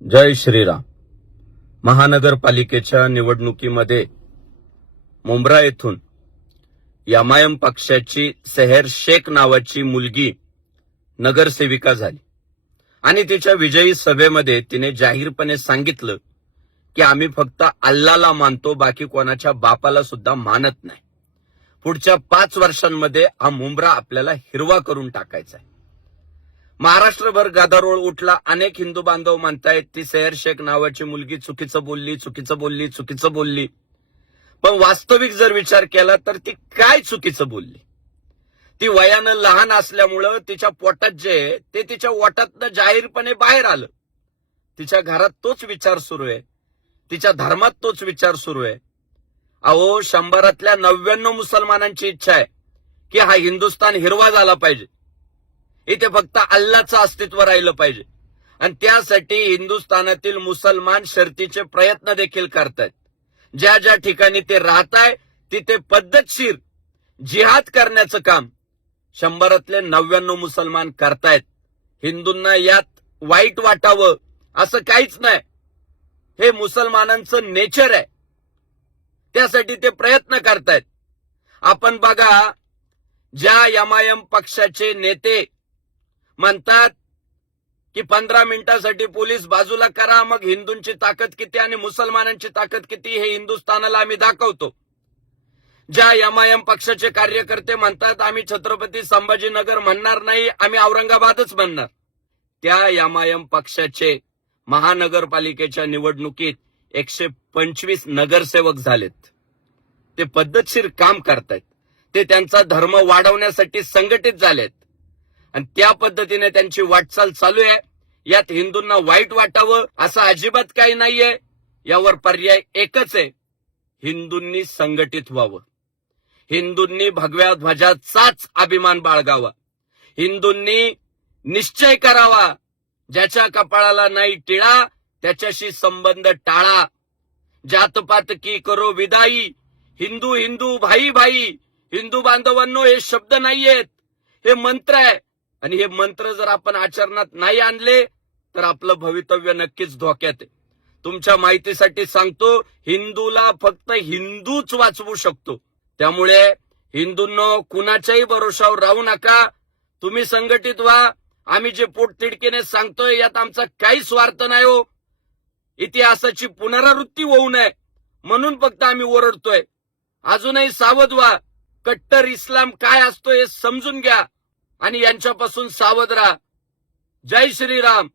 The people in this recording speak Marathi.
जय श्रीराम. महानगरपालिकेच्या निवडणुकीमध्ये मुंब्रा येथून एमआयएम पक्षाची सेहर शेख नावाची मुलगी नगरसेविका झाली आणि तिच्या विजयी सभेमध्ये तिने जाहीरपणे सांगितलं की आम्ही फक्त अल्लाला मानतो, बाकी कोणाच्या बापाला सुद्धा मानत नाही. पुढच्या 5 वर्षांमध्ये हा मुंब्रा आपल्याला हिरवा करून टाकायचा आहे. महाराष्ट्रभर गदारोळ उठला. अनेक हिंदू बांधव म्हणतायत ती सेहर शेख नावाची मुलगी चुकीचं बोलली. पण वास्तविक जर विचार केला तर ती काय चुकीचं बोलली? ती वयानं लहान असल्यामुळं तिच्या पोटात जे ते तिच्या ओठातनं जाहीरपणे बाहेर आलं. तिच्या घरात तोच विचार सुरू आहे, तिच्या धर्मात तोच विचार सुरू आहे. अहो, 100तल्या 99 मुसलमानांची इच्छा आहे की हा हिंदुस्थान हिरवा झाला पाहिजे, इथे फक्त अल्लाचं अस्तित्व राहिलं पाहिजे. आणि त्यासाठी हिंदुस्थानातील मुसलमान शर्तीचे प्रयत्न देखील करतायत. ज्या ज्या ठिकाणी ते राहताय तिथे पद्धतशीर जिहाद करण्याचं काम 100तले 99 मुसलमान करतायत. हिंदूंना यात वाईट वाटावं असं काहीच नाही. हे मुसलमानांचं नेचर आहे, त्यासाठी ते प्रयत्न करतायत. आपण बघा, ज्या एमआयएम पक्षाचे नेते म्हणतात की 15 मिनिटासाठी पोलीस बाजूला करा, मग हिंदूंची ताकद किती आणि मुसलमानांची ताकद किती हे हिंदुस्थानाला आम्ही दाखवतो. ज्या एमआयएम पक्षाचे कार्यकर्ते म्हणतात आम्ही छत्रपती संभाजीनगर म्हणणार नाही, आम्ही औरंगाबादच म्हणणार, त्या एमआयएम पक्षाचे महानगरपालिकेच्या निवडणुकीत 125 नगरसेवक झालेत. ते पद्धतशीर काम करतायत, ते त्यांचा धर्म वाढवण्यासाठी संघटित झालेत आणि त्या पद्धतीने त्यांची वाटचाल चालू आहे. यात हिंदूंना वाईट वाटावं असं अजिबात काही नाहीये. यावर पर्याय एकच आहे, हिंदूंनी संघटित व्हावं. हिंदूंनी भगव्या ध्वजाचाच अभिमान बाळगावा. हिंदूंनी निश्चय करावा, ज्याच्या कपाळाला नाही टिळा त्याच्याशी संबंध टाळा. जातपात की करो विदाई, हिंदू हिंदू भाई भाई. हिंदू बांधवांनो, हे शब्द नाहीयेत, हे मंत्र आहे. आणि हे मंत्र जर आपण आचरणात नाही आणले तर आपलं भवितव्य नक्कीच धोक्यात आहे. तुमच्या माहितीसाठी सांगतो, हिंदूला फक्त हिंदूच वाचवू शकतो. त्यामुळे हिंदूंनो, कुणाच्याही भरोशावर राहू नका. तुम्ही संघटित व्हा. आम्ही जे पोटतिडकीने सांगतोय यात आमचा काही स्वार्थ नाही हो. इतिहासाची पुनरावृत्ती होऊ नये म्हणून फक्त आम्ही ओरडतोय. अजूनही सावध व्हा. कट्टर इस्लाम काय असतो हे समजून घ्या आणि यांच्यापासून सावध राहा. जय श्रीराम.